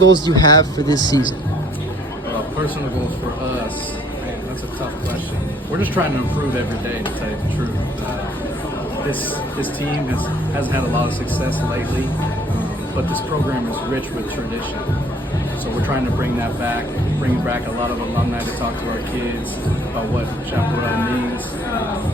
goals do you have for this season? Personal goals for us, man, that's a tough question. We're just trying to improve every day, to tell you the truth. This team hasn't had a lot of success lately, but this program is rich with tradition. So we're trying to bring that back, bring back a lot of alumni to talk to our kids about what Chaparral means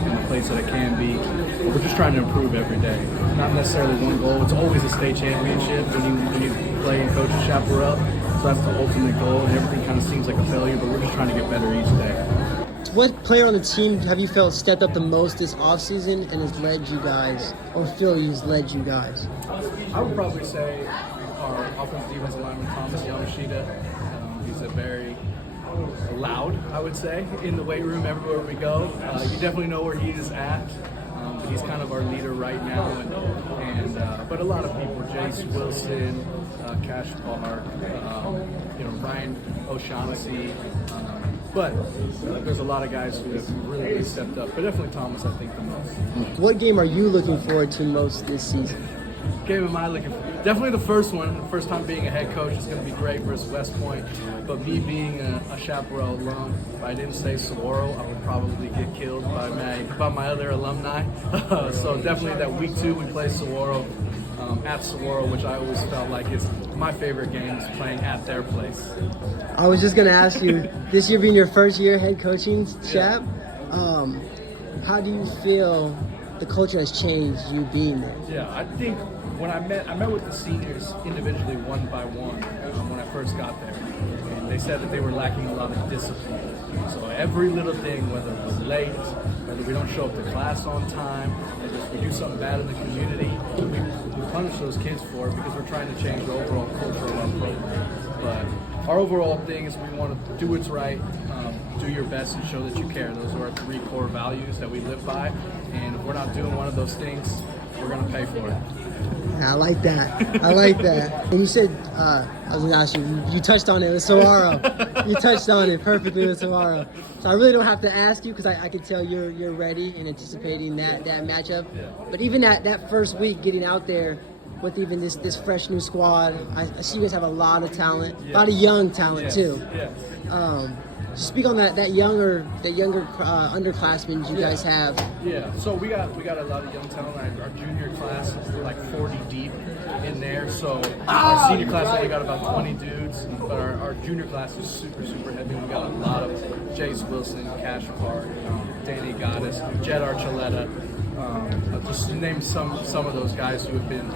and the place that it can be. But we're just trying to improve every day. Not necessarily one goal. It's always a state championship when you play and coach at Chaparral. So that's the ultimate goal, and everything kind of seems like a failure, but we're just trying to get better each day. What player on the team have you felt stepped up the most this offseason and has led you guys, or feel he's led you guys? I would probably say our offensive defensive lineman, Thomas Yamashita. He's a very loud, I would say, in the weight room everywhere we go. You definitely know where he is at. But he's kind of our leader right now, but a lot of people, Jace Wilson, Cash Park, Ryan O'Shaughnessy, but there's a lot of guys who have really stepped up, but definitely Thomas, I think, the most. What game are you looking forward to most this season? Game am I looking for? Definitely the first one. The first time being a head coach is going to be great versus West Point. But me being a Chaparral alum, if I didn't say Saguaro, I would probably get killed by my other alumni. So definitely that week 2 we play Saguaro at Saguaro, which I always felt like is my favorite game, is playing at their place. I was just going to ask you, this year being your first year head coaching, Chap, how do you feel the culture has changed you being there? Yeah, I think when I met with the seniors individually one by one when I first got there, and they said that they were lacking a lot of discipline. So every little thing, whether it was late, whether we don't show up to class on time, or just we do something bad in the community, we punish those kids for it because we're trying to change the overall culture of our program. But our overall thing is we want to do what's right, do your best, and show that you care. Those are our 3 core values that we live by, and if we're not doing one of those things, we're going to pay for it. I like that. I like that. And you said, I was going to ask you, you touched on it with Saguaro. You touched on it perfectly with Saguaro. So I really don't have to ask you because I can tell you're ready and anticipating that matchup. Yeah. But even that first week getting out there with even this fresh new squad, I see you guys have a lot of talent, a lot of young talent too. Yes. Speak on that younger underclassmen you guys have. Yeah, so we got a lot of young talent. Our junior class is like 40 deep in there. So our senior class only got about 20 dudes, but our junior class is super heavy. We got a lot of Jace Wilson, Cash Park, Danny Goddess, Jed Archuleta. Just to name some of those guys who have been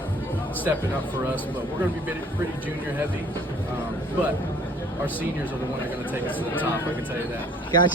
stepping up for us. But we're going to be pretty junior heavy. But our seniors are the one that are going to take us to the top, I can tell you that. Gotcha.